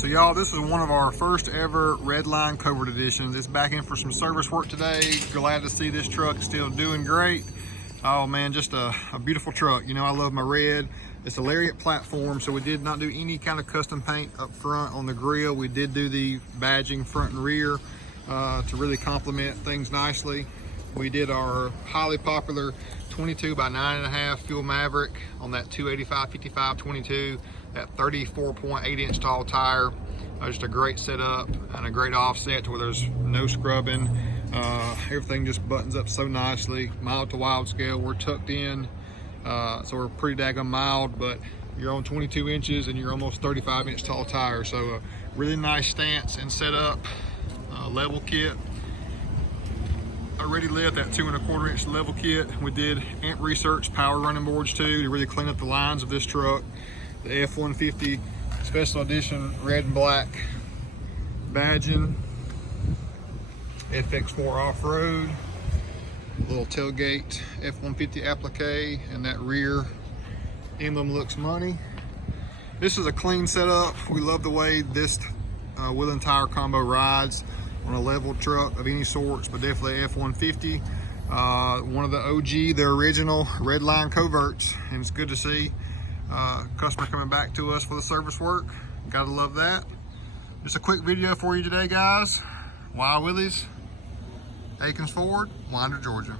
So y'all, this is one of our first ever Redline Covert editions. It's back in for some service work today. Glad to see this truck still doing great. Oh man, just a beautiful truck. You know, I love my red. It's a Lariat platform, so we did not do any kind of custom paint up front on the grill. We did do the badging front and rear to really complement things nicely. We did our highly popular 22 by 9.5 Fuel Maverick on that 285/55/22, that 34.8 inch tall tire. Just a great setup and a great offset to where there's no scrubbing. Everything just buttons up so nicely. Mild to wild scale, we're tucked in, so we're pretty daggone mild, but you're on 22 inches and you're almost 35 inch tall tire. So a really nice stance and setup. Level kit. Already lit that 2¼ inch level kit. We did amp research power running boards too to really clean up the lines of this truck. The F150 special edition red and black badging. FX4 off-road. Little tailgate F150 applique, and that rear emblem looks money. This is a clean setup. We love the way this wheel and tire combo rides on a level truck of any sorts, but definitely F150. One of the OG, the original Redline Coverts, and it's good to see customer coming back to us for the service work. Gotta love that. Just a quick video for you today, guys. Wild Willie's, Akins Ford, Winder, Georgia.